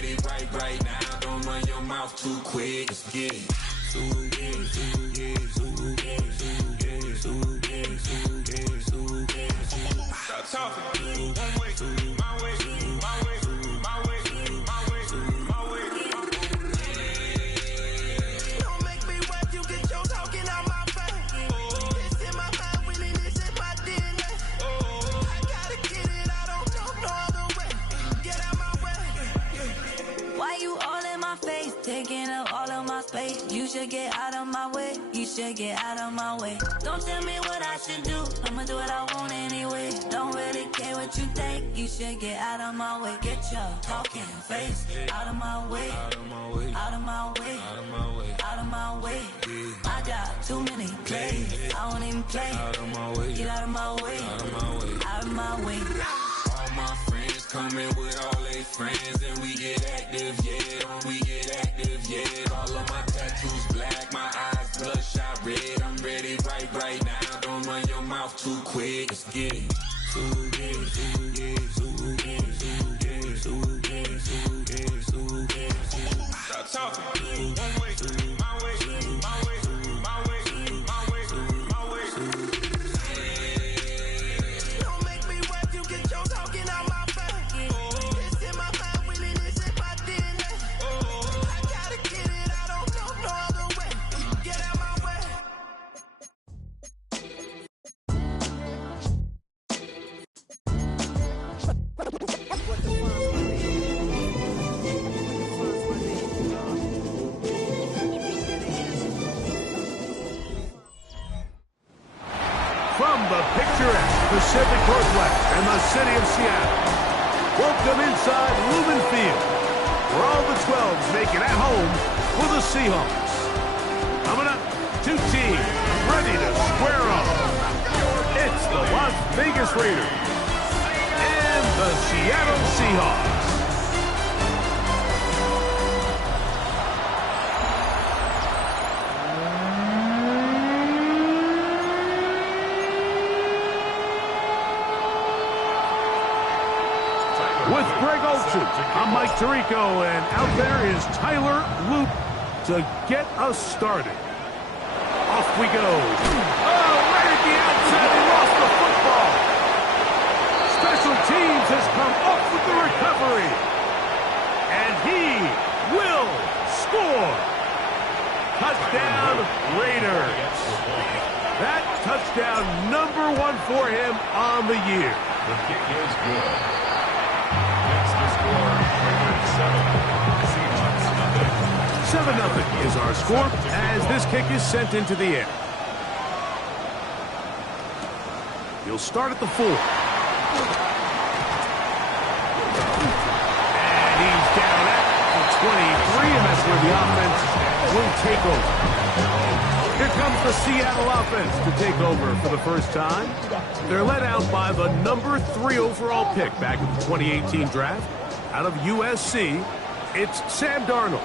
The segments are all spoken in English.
ready right now. Don't run your mouth too quick. Let's get it. Stop talking. One way, my way, my way, my way, my way, my way. Don't make me wet, you get your talking out my face. It's in my mind, winning is in my DNA. I gotta get it, I don't know no other way. Get out my way. Why you all in my face, taking up all of my space? You should get out of my way, you should get out of my way. Don't tell me what I should do, I'ma do what I want anyway. Don't really care what you think, you should get out of my way. Get your talking face out of my way, out of my way, out of my way, out of my way, out of my way. I got too many plays, I won't even play. Out of my way, get out of my way, out of my way, out of my way. All my friends coming with all their friends, and we get active, yeah. We get active, yeah. All of my tattoos black, my eyes bloodshot red. I'm ready right now. Don't run your mouth too quick. Let's get it. Stop talking. One way, my way, my way, my way, my way, my way. Don't make me wet, you get your talking out my face. It's in my mind, winning is in my DNA. I gotta get it, I don't know no other way. Get out my way. From the picturesque Pacific Northwest and the city of Seattle, welcome inside Lumen Field, where all the 12s make it at home for the Seahawks. Coming up, two teams ready to square off. It's the Las Vegas Raiders and the Seattle Seahawks. With Greg Olsen, I'm Mike Tirico, and out there is Tyler Loop to get us started. Off we go. Oh, right at the outside, he lost the football. Special teams has come up with the recovery. And he will score. Touchdown, Raiders. That touchdown number 1 for him on the year. The kick is good. That's the score. Raiders 7, Seahawks nothing. 7-0 is our score as this kick is sent into the air. He'll start at the 4. And he's down at the 23, and that's where the offense will take over. Here comes the Seattle offense to take over for the first time. They're led out by the number 3 overall pick back in the 2018 draft. Out of USC, it's Sam Darnold.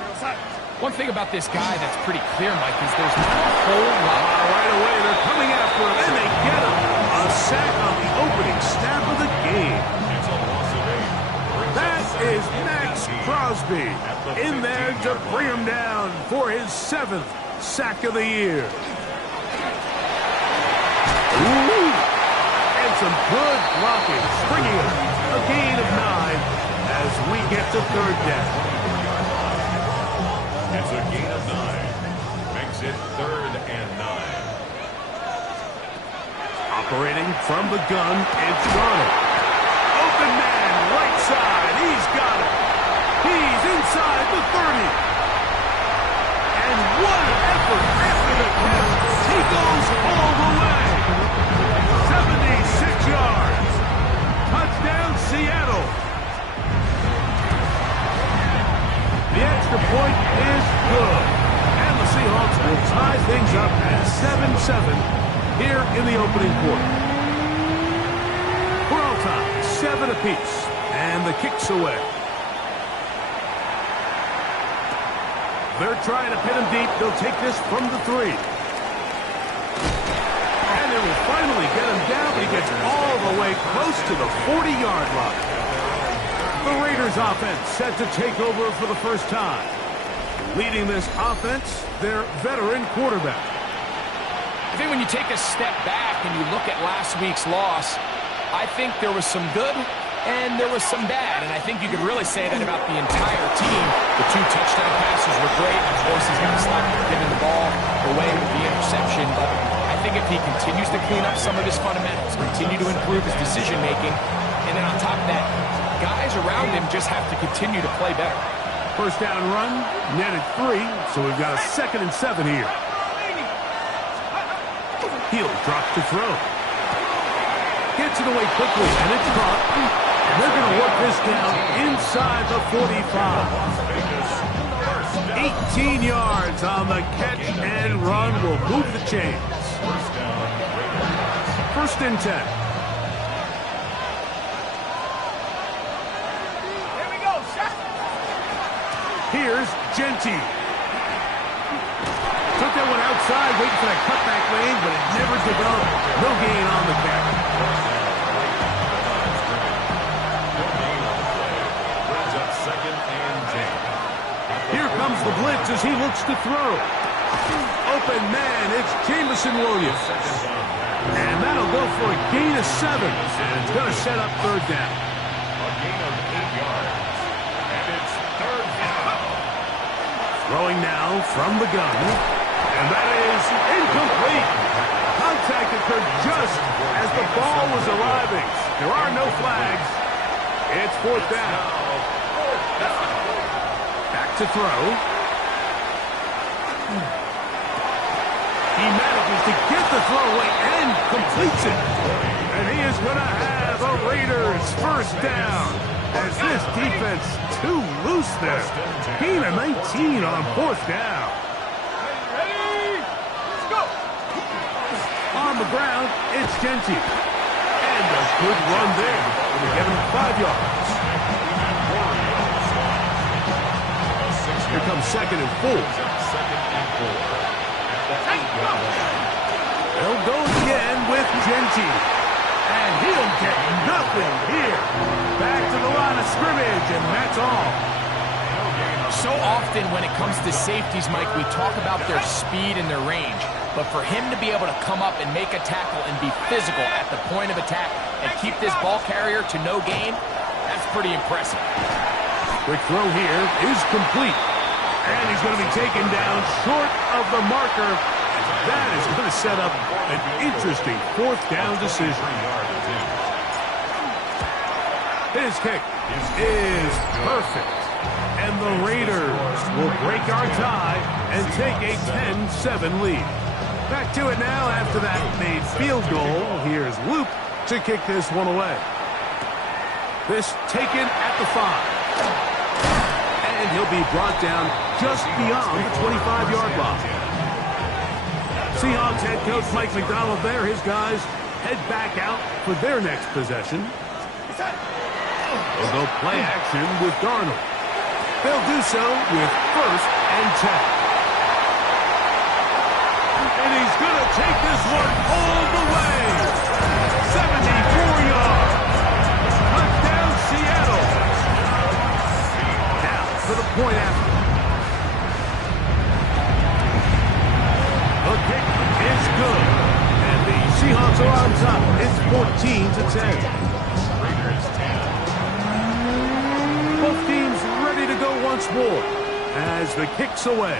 One thing about this guy that's pretty clear, Mike, is there's not a whole lot. Right away, they're coming after him, and they get him. A sack on the opening snap of the game. It's a loss of 8. That is Max Crosby in there to bring him down for his 7th sack of the year. Ooh. And some good blocking, springing him. A gain of 9 as we get to third down. It's a gain of 9. Makes it 3rd and 9. Operating from the gun, it's Darnold. Open man, right side, he's got it. He's inside the 30. And what an effort after the catch. He goes all the way. 76 yards. Touchdown, Seattle. The extra point is good. And the Seahawks will tie things up at 7-7 here in the opening quarter. We're all tied, 7 apiece. And the kick's away. They're trying to pin him deep. They'll take this from the 3. And they will finally get him down, but he gets all the way close to the 40-yard line. The Raiders offense set to take over for the first time. Leading this offense, their veteran quarterback. I think when you take a step back and you look at last week's loss, I think there was some good and there was some bad. And I think you could really say that about the entire team. The 2 touchdown passes were great. Of course, he's got to stop giving the ball away with the interception. But I think if he continues to clean up some of his fundamentals, continue to improve his decision-making, and then on top of that, guys around him just have to continue to play better. First down run, netted 3, so we've got a 2nd and 7 here. He'll drop to throw. Gets it away quickly, and it's caught. And they're going to work this down inside the 45. 18 yards on the catch and run will move the chains. First and 10. Here's Genty. Took that one outside, waiting for that cutback lane, but it never developed. No gain on the catch. Here comes the blitz as he looks to throw. Open man, it's Jamison Williams. And that'll go for a gain of 7. And it's going to set up 3rd down. A gain of 8 yards. And it's 3rd down. Throwing now from the gun. And that is incomplete. Contact occurred just as the ball was arriving. There are no flags. It's 4th down. Back to throw. He manages to get the throw away and completes it. And he is going to have a Raiders first down as this defense too loose there. Gain of 19 on 4th down. On the ground, it's Genty. And a good run there. We'll give him 5 yards. Here comes 2nd and 4. They'll go again with Genty. And he'll get nothing here. Back to the line of scrimmage, and that's all. So often when it comes to safeties, Mike, we talk about their speed and their range. But for him to be able to come up and make a tackle and be physical at the point of attack and keep this ball carrier to no gain, that's pretty impressive. Quick throw here is complete. And he's going to be taken down short of the marker. That is going to set up an interesting 4th down decision. His kick is perfect. And the Raiders will break our tie and take a 10-7 lead. Back to it now after that made field goal. Here's Luke to kick this one away. This taken at the 5. And he'll be brought down just beyond the 25-yard line. Seahawks head coach Mike McDonald there. His guys head back out for their next possession. They'll go play action with Darnold. They'll do so with 1st and 10. And he's going to take this one all the way. 74 yards. Touchdown, Seattle. Now for the point after. The kick is good. And the Seahawks are on top. It's 14-10. Raiders 10. Both teams ready to go once more as the kick's away.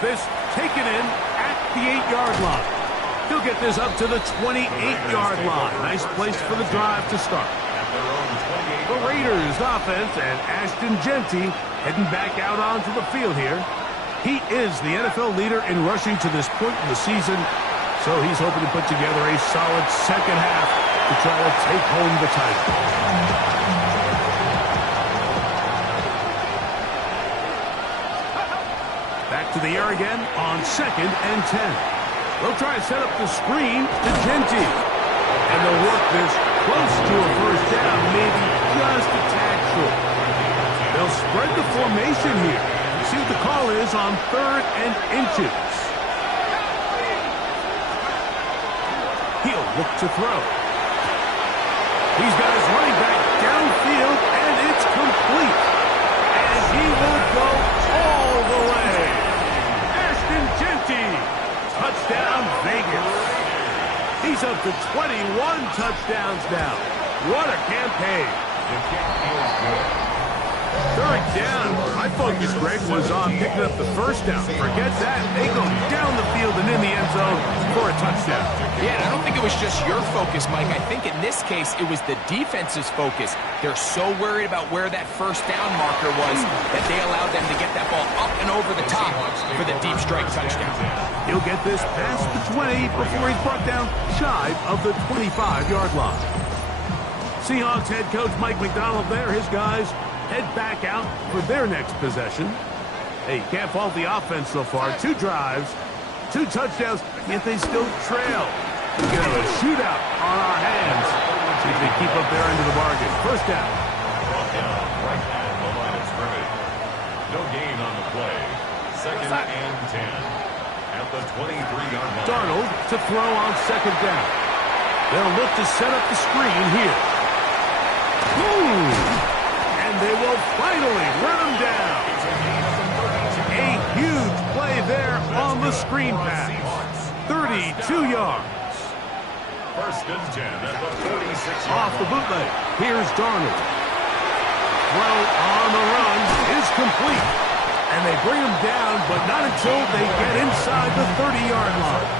This taken in at the 8-yard line. He'll get this up to the 28-yard line. Nice place for the drive to start. The Raiders offense and Ashton Genty heading back out onto the field here. He is the NFL leader in rushing to this point in the season, so he's hoping to put together a solid second half to try to take home the title. Back to the air again on 2nd and 10. They'll try to set up the screen to Genty. And they'll work this close to a first down, maybe just a tad short. They'll spread the formation here. See what the call is on 3rd and inches. He'll look to throw. He's got his running back downfield, and it's complete. And he will go all the way. Ashton Genty, touchdown Vegas. He's up to 21 touchdowns now. What a campaign. The kick is good. Third down. My focus, Greg, was on picking up the first down. Forget that. They go down the field and in the end zone for a touchdown. Yeah, and I don't think it was just your focus, Mike. I think in this case, it was the defense's focus. They're so worried about where that first down marker was that they allowed them to get that ball up and over the top for the deep strike touchdown. He'll get this past the 20 before he's brought down shy of the 25-yard line. Seahawks head coach Mike McDonald there. His guys head back out for their next possession. Hey, you can't fault the offense so far. 2 drives, 2 touchdowns, yet they still trail. We got a shootout on our hands. See if they keep up their end of the bargain. First down. Brought down right at the line of scrimmage. No gain on the play. 2nd and 10. At the 23-yard line. Darnold to throw on 2nd down. They'll look to set up the screen here. Boom! And they will finally run him down. A huge play there on the screen pass. 32 yards. 1st and 10 at the 46-yard Off the bootleg. Here's Darnold. Throw on the run is complete. And they bring him down, but not until they get inside the 30-yard line.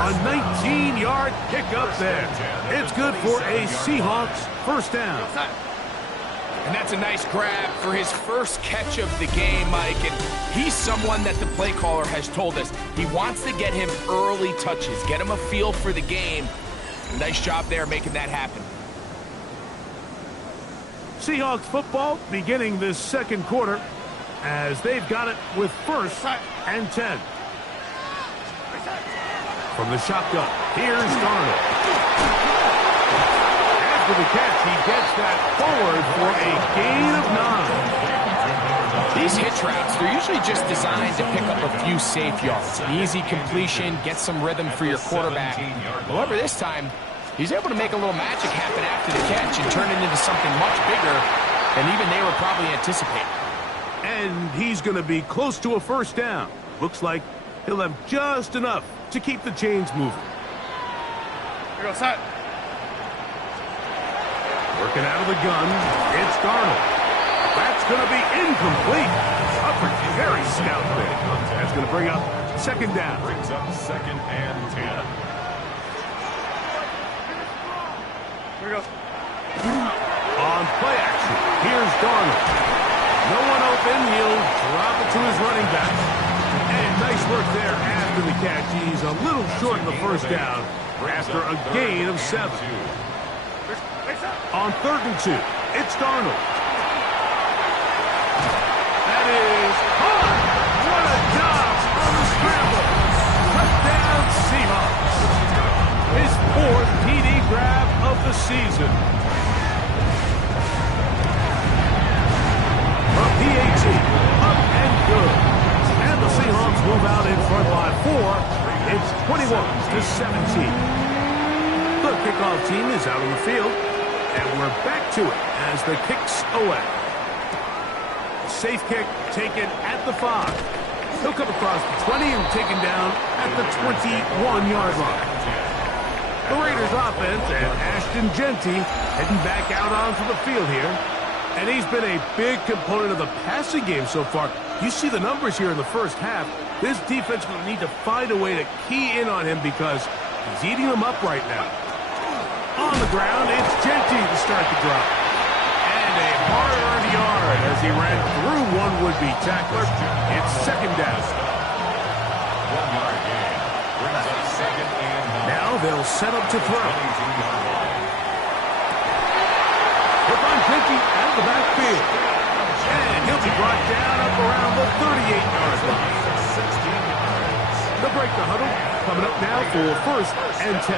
A 19-yard pickup there. It's good for a Seahawks first down. And that's a nice grab for his first catch of the game, Mike. And he's someone that the play caller has told us he wants to get him early touches, get him a feel for the game. Nice job there making that happen. Seahawks football beginning this second quarter as they've got it with 1st and 10. From the shotgun, here's Darnold. After the catch, he gets that forward for a gain of 9. These hitch routes, they're usually just designed to pick up a few safe yards. An easy completion, get some rhythm for your quarterback. However, this time, he's able to make a little magic happen after the catch and turn it into something much bigger than even they were probably anticipating. And he's going to be close to a first down. Looks like he'll have just enough to keep the chains moving. Here goes that. Working out of the gun, it's Darnold. That's going to be incomplete. Up a very stout bit. That's going to bring up 2nd down. Brings up 2nd and 10. Here goes. On play action, here's Darnold. No one open, he'll drop it to his running back. And nice work there after the catch. He's a little short in the first down after a gain of 7. On 3rd and 2, it's Darnold. That is hard. What a job on the scramble. Touchdown Seahawks. His 4th TD grab of the season. From PAT, up and good. And the Seahawks move out in front by 4. It's 21-17. The kickoff team is out on the field. And we're back to it as the kick's away. Safe kick taken at the 5. He'll come across the 20 and taken down at the 21-yard line. The Raiders offense and Ashton Genty heading back out onto the field here. And he's been a big component of the passing game so far. You see the numbers here in the first half. This defense will need to find a way to key in on him because he's eating them up right now. On the ground, it's Genty to start the drive. And a hard-earned yard as he ran through one would-be tackler. It's 2nd down. 1-yard gain. Brings up 2nd and 9. Now they'll set up to throw. Hook on Genty out of the backfield. And he'll be brought down up around the 38-yard line. 16 yards. They'll break the huddle. Coming up now for 1st and 10.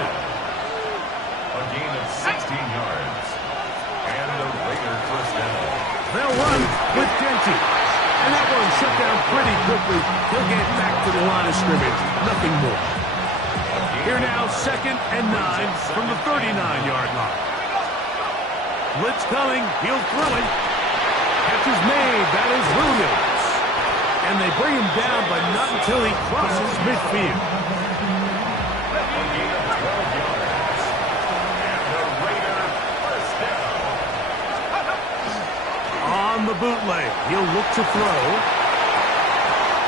A gain of 16 yards. And a Raider first down. They'll run with Genty. And that one shut down pretty quickly. He'll get back to the line of scrimmage. Nothing more. A gain Here now, 2nd and 9 from the 39-yard line. Blitz coming. He'll throw it. Catch is made. That is Williams. And they bring him down, but not until he crosses midfield. A gain of 12 yards. And the Raider first down. On the bootleg, he'll look to throw.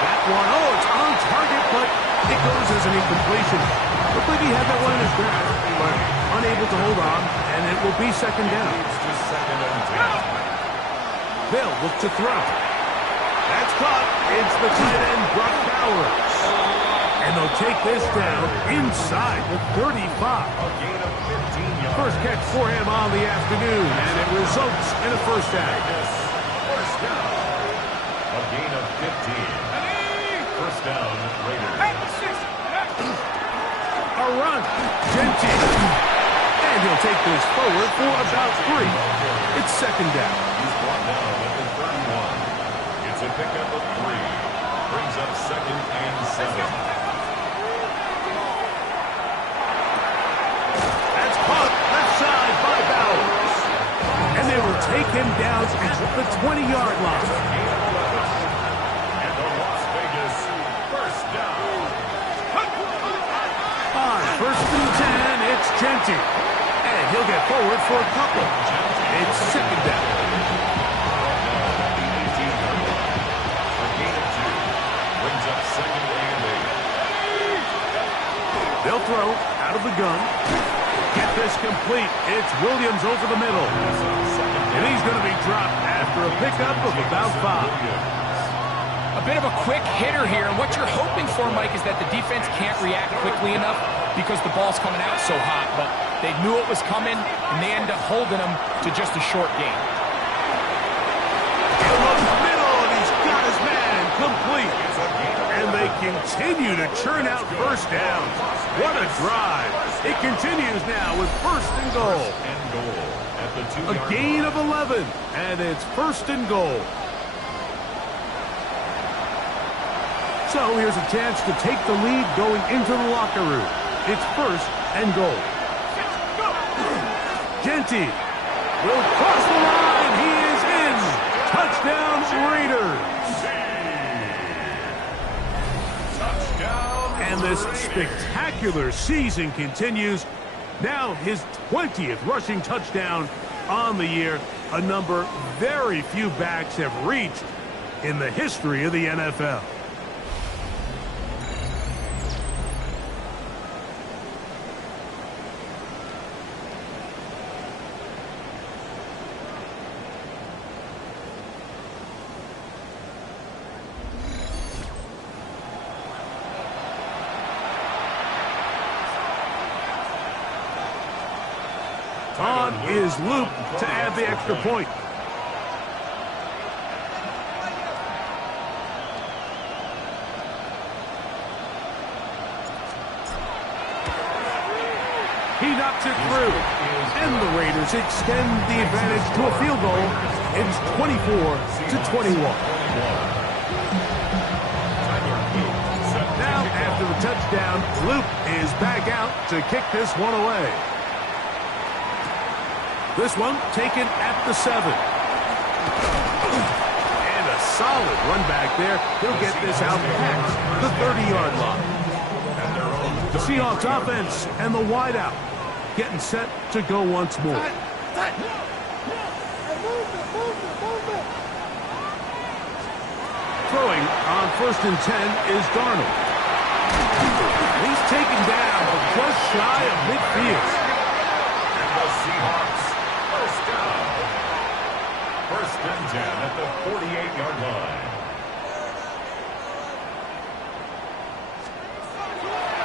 That one, it's on target, but it goes as an incompletion. Looked like he had that one in his grasp, but unable to hold on, and it will be 2nd down. Leads to 2nd and 10. They'll look to throw. That's caught. It's the tight end, Brock Bowers. And they'll take this down inside the 35. A gain of 15 yards. First catch for him on the afternoon, and it results in a first down. First down. A gain of 15. First down, Raiders. A run. Genty. And he'll take this forward for about 3. It's 2nd down. He's brought down at the 31. It's a pickup of 3. Brings up 2nd and 7. That's caught left side by Bowers. And they will take him down at the 20-yard line. And the Las Vegas first down. On 1st and 10, it's Genty. And he'll get forward for a couple. It's 2nd down. The 18-yard line. A gain of 2. Brings up 2nd and 8. They'll throw out of the gun. Get this complete. It's Williams over the middle. And he's going to be dropped after a pickup of about 5. A bit of a quick hitter here, and what you're hoping for, Mike, is that the defense can't react quickly enough because the ball's coming out so hot, but they knew it was coming, and they end up holding them to just a short game. Over the middle, and he's got his man complete. And they continue to churn out first downs. What a drive. It continues now with 1st and goal. At the 2-yard A gain of 11, and it's 1st and goal. So here's a chance to take the lead going into the locker room. It's 1st and goal. Genty will cross the line. He is in. Touchdown, Raiders. touchdown. And this spectacular season continues. Now his 20th rushing touchdown on the year, a number very few backs have reached in the history of the NFL. On is Luke to add the extra point. He knocks it through. And the Raiders extend the advantage to a field goal. It's 24-21. Now, after the touchdown, Luke is back out to kick this one away. This one taken at the 7. And a solid run back there. He'll get this out past the 30-yard line. The Seahawks offense and the wideout getting set to go once more. Throwing on 1st and 10 is Darnold. He's taken down just shy of midfield. And the Seahawks first down. 1st and 10 at the 48-yard line.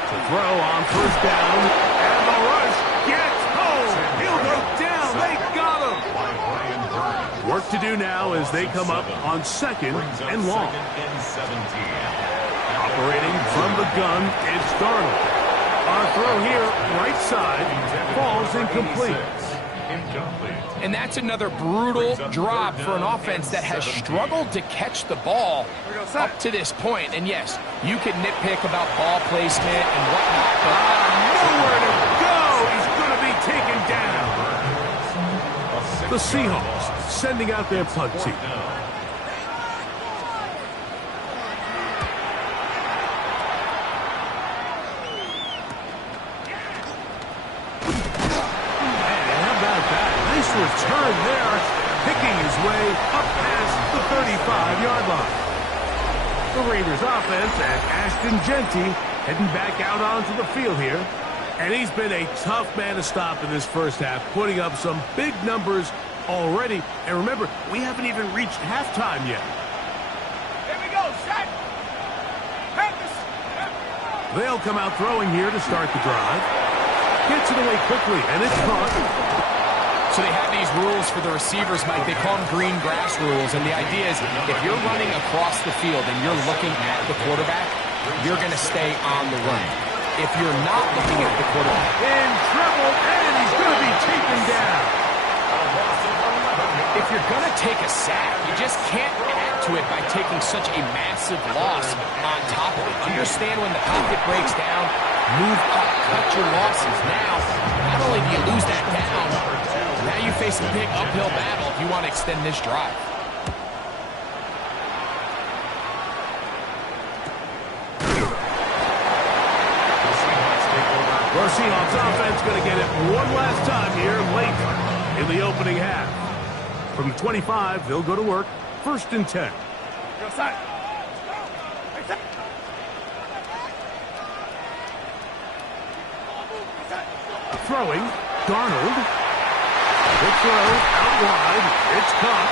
To throw on 1st down, and the rush gets home. He'll go down. They got him. By Brian Burns. Work to do now as they come up on 2nd Brings up and long. 2nd and 17. Operating from the gun, it's Darnold. On throw here, right side, falls incomplete. incomplete. And that's another brutal drop for an offense that has struggled to catch the ball up to this point. And yes, you can nitpick about ball placement and whatnot, but Nowhere to go. He's going to be taken down. The Seahawks sending out their punt team. Return there, picking his way up past the 35-yard line. The Raiders offense and Ashton Jeanty heading back out onto the field here. And he's been a tough man to stop in this first half, putting up some big numbers already. And remember, we haven't even reached halftime yet. Here we go, set. Practice. They'll come out throwing here to start the drive. Gets it away quickly, and it's caught. So they have these rules for the receivers, Mike. They call them green grass rules. And the idea is if you're running across the field and you're looking at the quarterback, you're going to stay on the run. If you're not looking at the quarterback, In trouble, and he's going to be taken down. if you're going to take a sack, you just can't add to it by taking such a massive loss on top of it. Understand when the pocket breaks down, move up, cut your losses. Now, not only do you lose that down, now you face a big uphill battle if you want to extend this drive. The Seahawks offense going to get it one last time here late in the opening half. From the 25, they'll go to work. 1st and 10. Go side. Throwing, Darnold. The throw out wide. It's caught.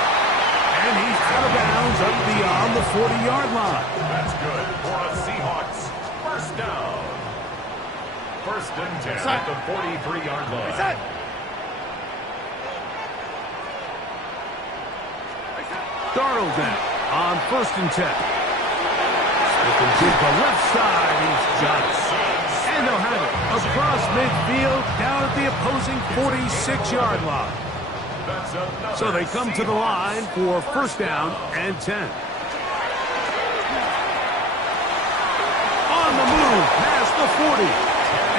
And he's out of bounds up beyond the 40-yard line. That's good for a Seahawks. First down. 1st and 10 at the 43-yard line. Set. Darnold now on 1st and 10. Looking to the left side. He's got it. And they'll have it across midfield down at the opposing 46-yard line. So they come to the line for 1st down and 10. On the move past the 40.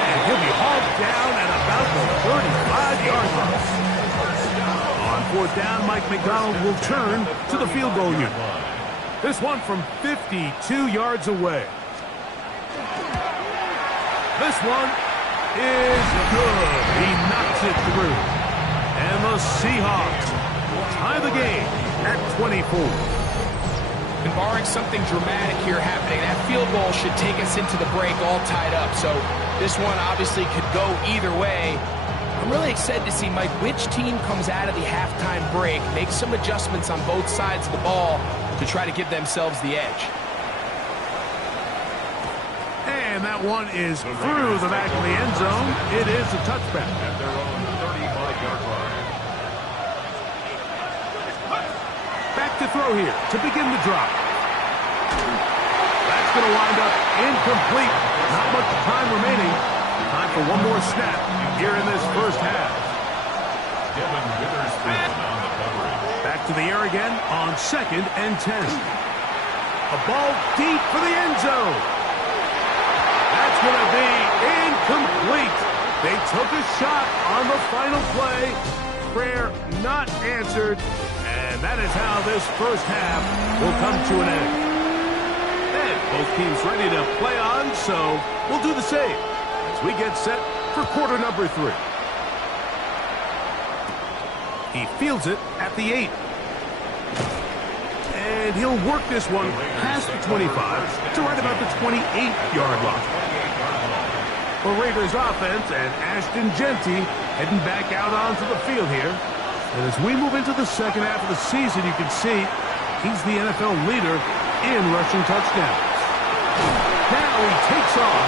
And he'll be hauled down at about the 35-yard line. On 4th down, Mike McDonald will turn to the field goal unit. This one from 52 yards away. This one is good. He knocks it through. And the Seahawks will tie the game at 24. And barring something dramatic here happening, that field goal should take us into the break all tied up. So this one obviously could go either way. I'm really excited to see, Mike, which team comes out of the halftime break, make some adjustments on both sides of the ball to try to give themselves the edge. And that one is through the back of the end zone. It is a touchback. At their own 35-yard line. Back to throw here to begin the drive. That's going to wind up incomplete. Not much time remaining. Time for one more snap here in this first half. Devin Witherspoon on the coverage. Back to the air again on 2nd and 10. A ball deep for the end zone. That's going to be incomplete. They took a shot on the final play. Prayer not answered. And that is how this first half will come to an end. And both teams ready to play on, so we'll do the same as we get set for quarter number 3. He fields it at the 8. And he'll work this one past the 25 to right about the 28-yard line. The Raiders offense and Ashton Jeanty heading back out onto the field here. And as we move into the second half of the season, you can see he's the NFL leader in rushing touchdowns. Now he takes off.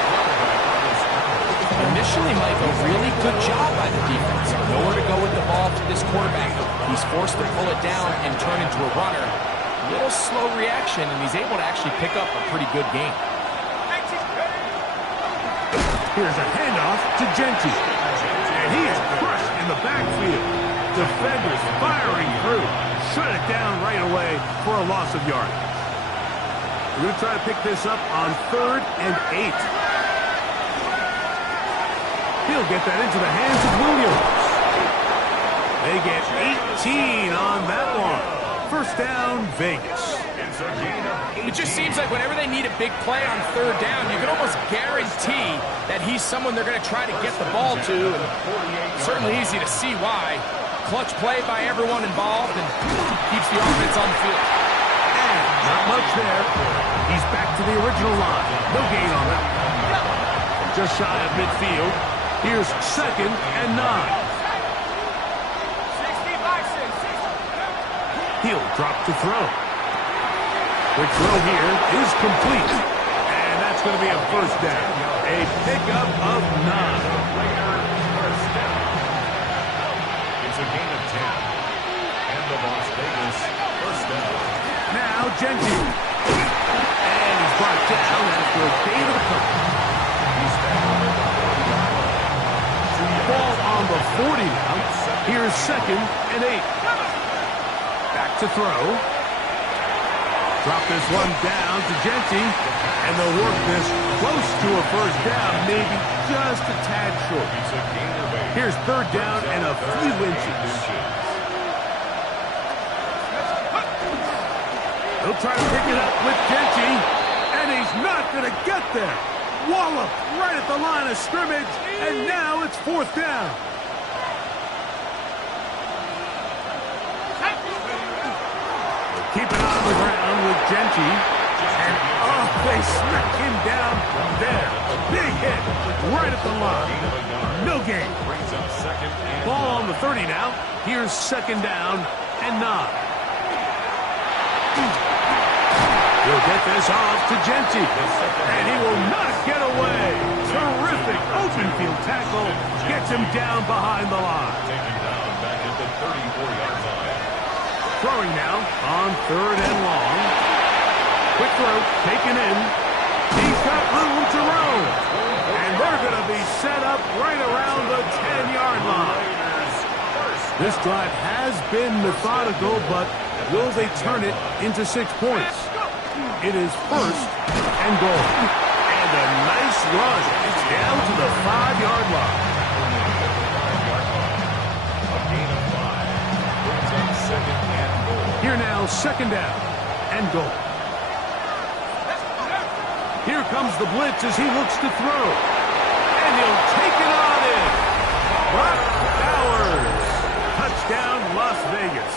Initially, Mike, a really good job by the defense. Nowhere to go with the ball to this quarterback. He's forced to pull it down and turn into a runner. A little slow reaction, and he's able to actually pick up a pretty good game. Here's a handoff to Jeanty. And he is crushed in the backfield. defenders firing through. Shut it down right away for a loss of yardage. We're going to try to pick this up on 3rd and 8. He'll get that into the hands of Williams. They get 18 on that one. First down, Vegas. It just seems like whenever they need a big play on 3rd down, you can almost guarantee that he's someone they're going to try to get the ball to. And certainly easy to see why. Clutch play by everyone involved and keeps the offense on the field. And not much there. He's back to the original line. No gain on that. Just shy of midfield. Here's 2nd and 9. He'll drop to throw. Quick throw here is complete. And that's going to be a first down. A pickup of 9. It's a gain of 10. And the Las Vegas first down. Now Genty. And he's brought down after a gain of a couple. He's tackled at the 40-yard line. Ball on the 40 now. Here's 2nd and 8. Back to throw. Drop this one down to Genty. And they'll work this close to a first down, maybe just a tad short. Here's 3rd down and a few inches. He'll try to pick it up with Genty. And he's not going to get there. Wallop right at the line of scrimmage. And now it's 4th down. Keep it on the ground with Genty. And, oh, they smack him down there. Big hit right at the line. No gain. Ball on the 30 now. Here's 2nd down and 9. He'll get this off to Genty. And he will not get away. Terrific open field tackle. Gets him down behind the line. Taken down back at the 34-yard line. Throwing now on 3rd and long. Quick throw taken in. He's got room to roam. And they're going to be set up right around the 10-yard line. This drive has been methodical, but will they turn it into 6 points? It is 1st and goal. And a nice run. It's down to the 5-yard line. A gain of 5. Brings up 2nd and goal. Here now, 2nd down and goal. Here comes the blitz as he looks to throw. And he'll take it on in. Brock Bowers. Touchdown, Las Vegas.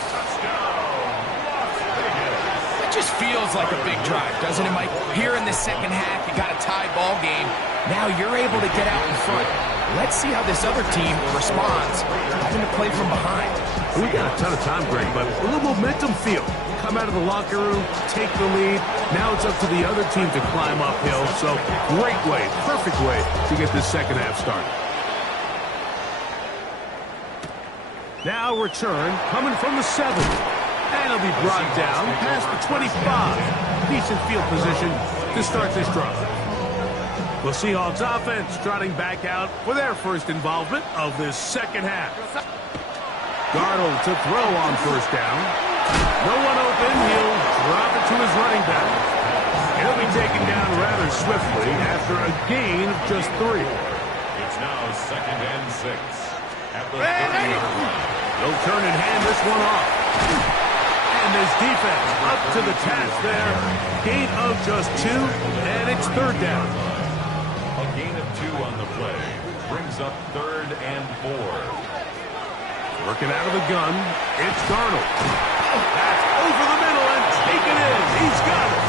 Just feels like a big drive, doesn't it, Mike? Here in the second half, you got a tie ball game. Now you're able to get out in front. Let's see how this other team responds, having to play from behind. We got a ton of time, Greg, but a little momentum feel. Come out of the locker room, take the lead. Now it's up to the other team to climb uphill. So great way, perfect way to get this second half started. Now return coming from the 7. And he'll be brought down past the 25. Decent field position to start this drive. The Seahawks offense trotting back out for their first involvement of this second half. Darnold to throw on 1st down. No one open. He'll drop it to his running back. He'll be taken down rather swiftly after a gain of just 3. It's now 2nd and 6. At the 30-yard line. They'll turn and hand this one off. And this defense up to the task there. Gain of just 2, and it's 3rd down. A gain of 2 on the play. Brings up 3rd and 4. Working out of the gun, it's Darnold. That's over the middle and taken in. He's got it.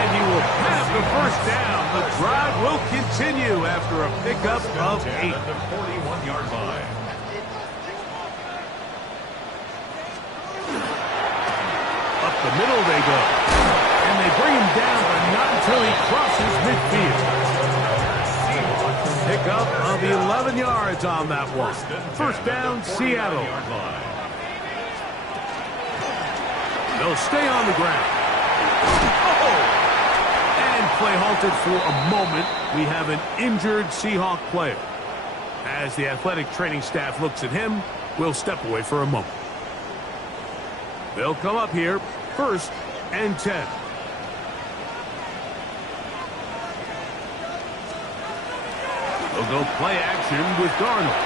And he will have the first down. The drive will continue after a pickup of 8. At the 41-yard line. Up the middle they go. And they bring him down, but not until he crosses midfield. Pickup of 11 yards on that one. First down, Seattle. They'll stay on the ground. Oh! And play halted for a moment. We have an injured Seahawk player. As the athletic training staff looks at him, will step away for a moment. They'll come up here, 1st and 10. They'll go play action with Darnold.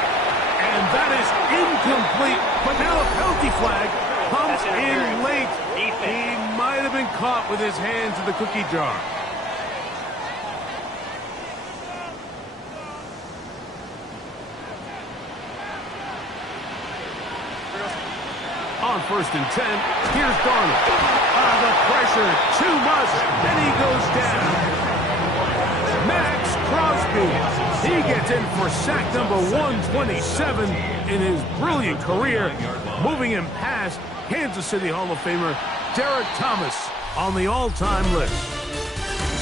And that is incomplete, but now a penalty flag comes in late. He might have been caught with his hands in the cookie jar. On 1st and 10, here's Darnold. The pressure, too much, and he goes down. Max Crosby, he gets in for sack number 127 in his brilliant career, moving him past Kansas City Hall of Famer Derek Thomas on the all-time list.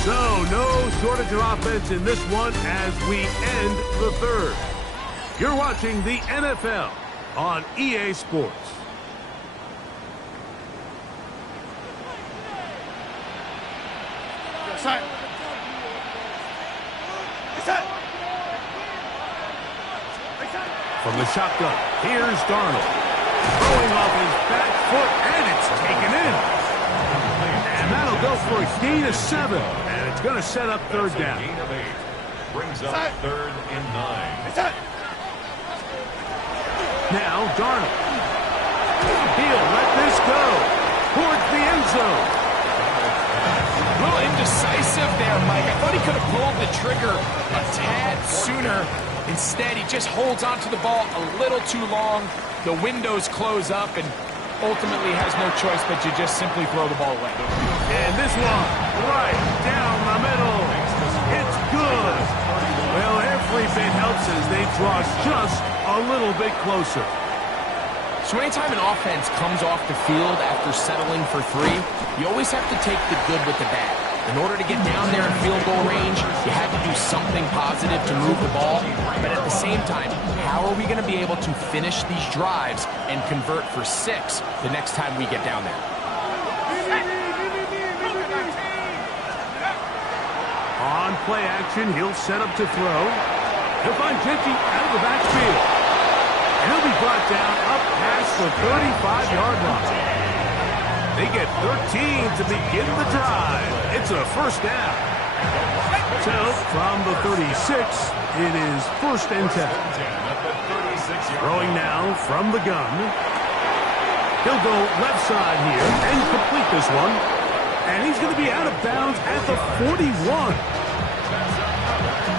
So, no shortage of offense in this one as we end the 3rd. You're watching the NFL on EA Sports. From the shotgun, here's Darnold. Throwing off his back foot, and it's taken in. And that'll go for a gain of 7. And it's going to set up 3rd down. Gain of 8. Brings up 3rd and 9. Now Darnold. He'll let this go towards the end zone. A little indecisive there, Mike. I thought he could have pulled the trigger a tad sooner. Instead, he just holds onto the ball a little too long. The windows close up and ultimately has no choice but to just simply throw the ball away. And this one, right down the middle. It's good. Well, every bit helps as they draw just a little bit closer. So anytime an offense comes off the field after settling for 3, you always have to take the good with the bad. In order to get down there in field goal range, you have to do something positive to move the ball. But at the same time, how are we going to be able to finish these drives and convert for 6 the next time we get down there? On play action, he'll set up to throw. He'll find Genty out of the backfield. And he'll be brought down up past the 35-yard line. They get 13 to begin the drive. It's a 1st down. So, from the 36, it is 1st and 10. Throwing now from the gun. He'll go left side here and complete this one. And he's going to be out of bounds at the 41.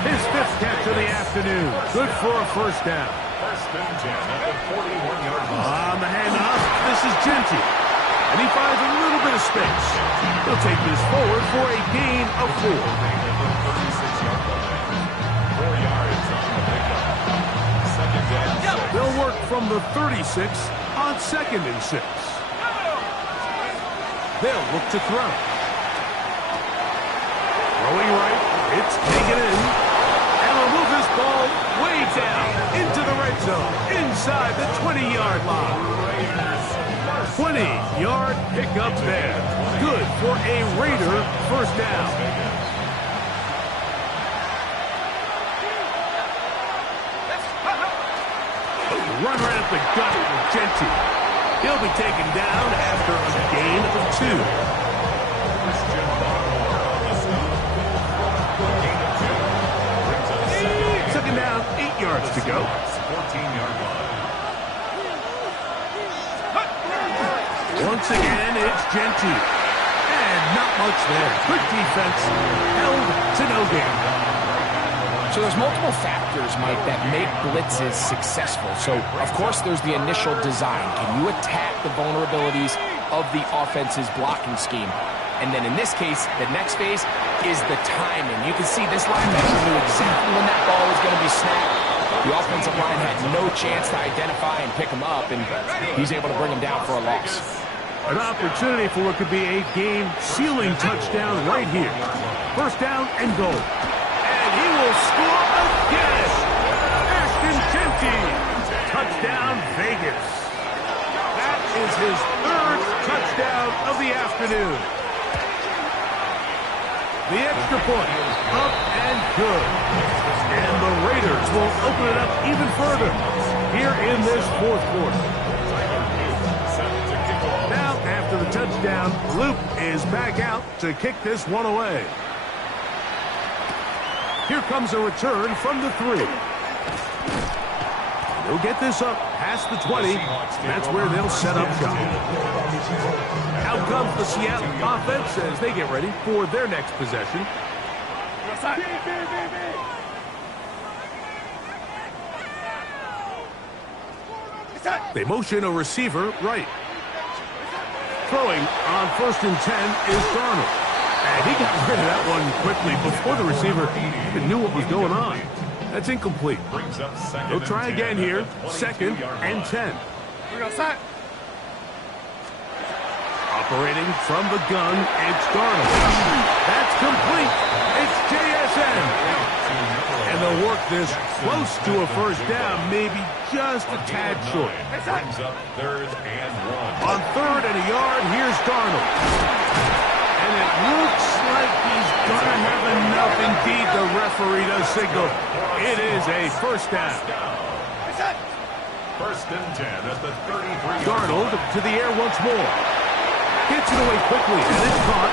His 5th catch of the afternoon. Good for a 1st down. 1st and 10 at the 41-yard line. On the handoff, this is Genty. And he finds a little bit of space. He'll take this forward for a gain of 4. 4 yards on the pickup. 2nd down. They'll work from the 36 on 2nd and 6. They'll look to throw. Throwing right, it's taken in. And will move this ball way down into the red zone, inside the 20-yard line. 20-yard pickup there. Good for a Raider 1st down. Run right up the gut with Genty. He'll be taken down after a gain of 2. Second down, 8 yards to go. 14-yard line. Once again, it's Genty. And not much there. Good defense. Held to no gain. So there's multiple factors, Mike, that make blitzes successful. So, of course, there's the initial design. Can you attack the vulnerabilities of the offense's blocking scheme? And then in this case, the next phase is the timing. You can see this linebacker knew exactly when that ball was going to be snapped. The offensive line had no chance to identify and pick him up, and he's able to bring him down for a loss. An opportunity for what could be a game-sealing touchdown right here. 1st down and goal. And he will score again. Ashton Genty. Touchdown, Vegas. That is his 3rd touchdown of the afternoon. The extra point, up and good. And the Raiders will open it up even further. here in this fourth quarter. Set to kick off. Now, after the touchdown, Luke is back out to kick this one away. Here comes a return from the 3. They'll get this up past the 20. That's where they'll set up shop. Out comes the Seattle offense as they get ready for their next possession. They motion a receiver right. Throwing on 1st and 10 is Darnold. And he got rid of that one quickly before the receiver even knew what was going on. That's incomplete. Brings up second. They'll try and again 10 here. at the 2nd 22-yard and line. 10. Operating from the gun, it's Darnold. That's complete. It's JSN. And they'll work this close to a first down, maybe just a tad short. Brings up 3rd and 1. On 3rd and a yard, here's Darnold. And it looks like he's going to have enough. Indeed, the referee does signal. It is a first down. 1st and 10 at the 33. Darnold to the air once more. Gets it away quickly, and it's caught.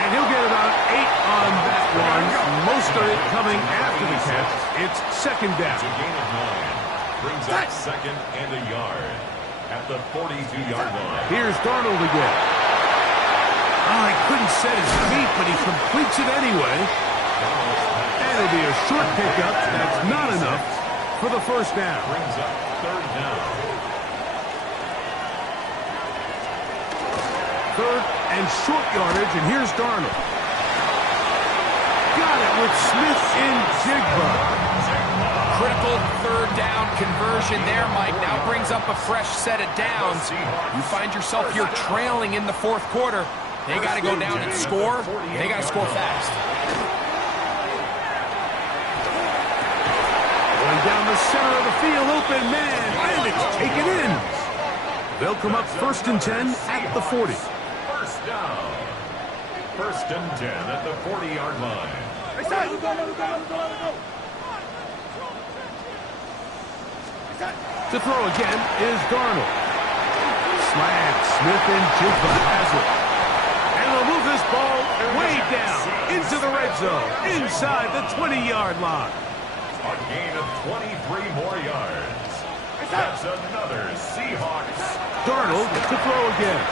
And he'll get about 8 on that one. Most of it coming after the catch. It's 2nd down. It's a gain of 9. Brings up 2nd and a yard at the 42-yard line. Here's Darnold again. Oh, he couldn't set his feet, but he completes it anyway. And it'll be a short pickup. That's not enough for the first down. Brings up 3rd down. 3rd and short yardage, and here's Darnold. Got it with Smith in Jigba. Critical 3rd down conversion there, Mike. Now brings up a fresh set of downs. You find yourself here trailing in the 4th quarter. They got to go down and score. They got to score fast. Going down the center of the field, open man, and it's taken in. They'll come up 1st and 10 at the 40. First down. 1st and 10 at the 40-yard line. To throw again is Darnold. Slant, Smith and Jigba has it. And they'll move this ball way down into the red zone, inside the 20-yard line. A gain of 23 more yards. That's another Seahawks. Darnold to throw again.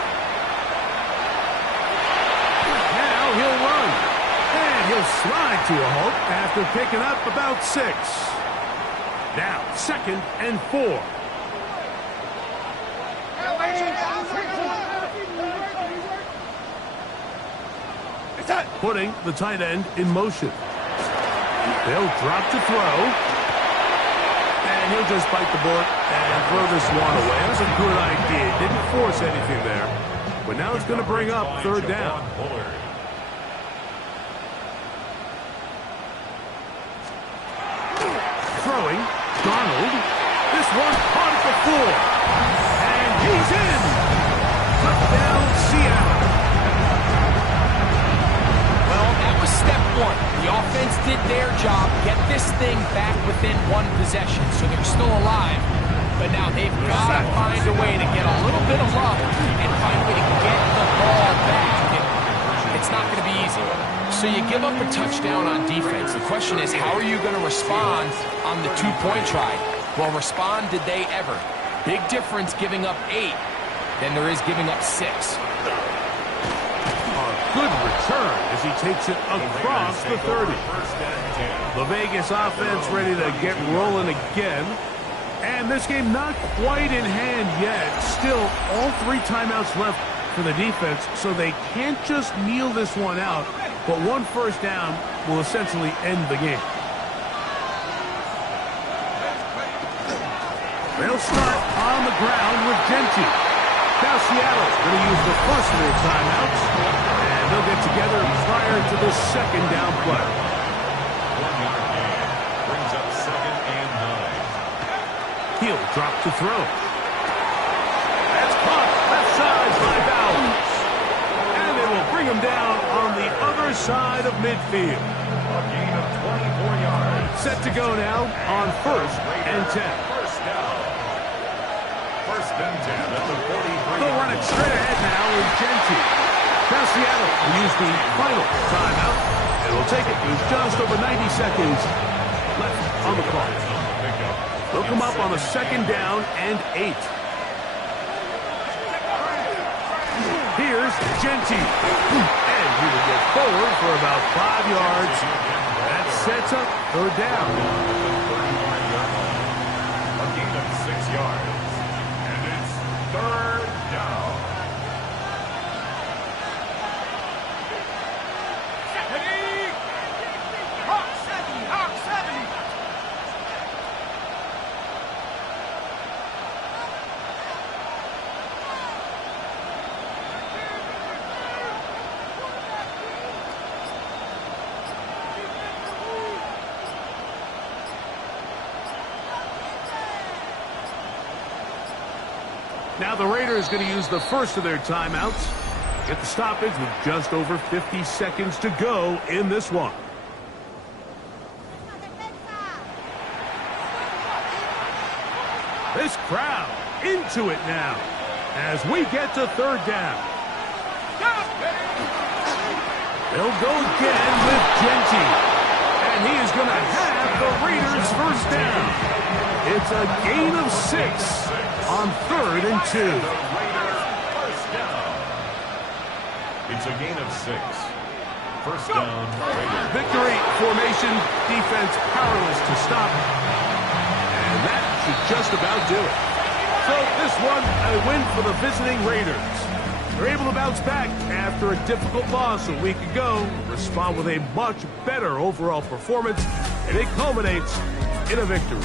Now he'll run. And he'll slide to a halt after picking up about 6. Now, 2nd and 4. Putting the tight end in motion. They'll drop to throw. And he'll just bite the bullet and throw this one away. That's a good idea. Didn't force anything there. But now it's going to bring up 3rd down. Throwing. Darnold. This one caught at the floor. And he's in. Touchdown, Seattle. Well, that was step 1. The offense did their job, get this thing back within 1 possession, so they're still alive. But now they've got to find a way to get a little bit of luck and find a way to get the ball back. And it's not going to be easy. So you give up a touchdown on defense. The question is, how are you going to respond on the 2-point try? Well, respond did they ever? Big difference giving up 8 than there is giving up 6. Good return as he takes it across the 30. The Vegas offense ready to get rolling again. And this game not quite in hand yet. Still, all 3 timeouts left for the defense, so they can't just kneel this one out. But 1 first down will essentially end the game. They'll start on the ground with Genty. Now Seattle's going to use the first of their timeouts, and they'll get together prior to the 2nd down play. 1-yard gain. Brings up 2nd and 9. He'll drop to throw. That's caught left side by Bowers. And they will bring him down on the other side of midfield. A gain of 24 yards. Set to go now on 1st and 10. First First and 10 at the 43. They'll run it straight ahead now with Genty. Now Seattle will use the final timeout. And will take it with just over 90 seconds left on the clock. They'll come up on a 2nd down and 8. Here's Genty. And he will get forward for about 5 yards. That sets up 3rd down. A gain of 6 yards. And it's 3rd down. Hawk 70, Hawk 70. Now the Raiders going to use the first of their timeouts. Get the stoppage with just over 50 seconds to go in this one. This crowd into it now as we get to 3rd down. They'll go again with Genty. And he is going to have the Raiders 1st down. It's a gain of 6 on 3rd and 2. The Raiders first down. It's a gain of 6. First down, Raiders. Victory formation, defense powerless to stop. And that should just about do it. So this one, a win for the visiting Raiders. They're able to bounce back after a difficult loss a week ago, respond with a much better overall performance, and it culminates in a victory.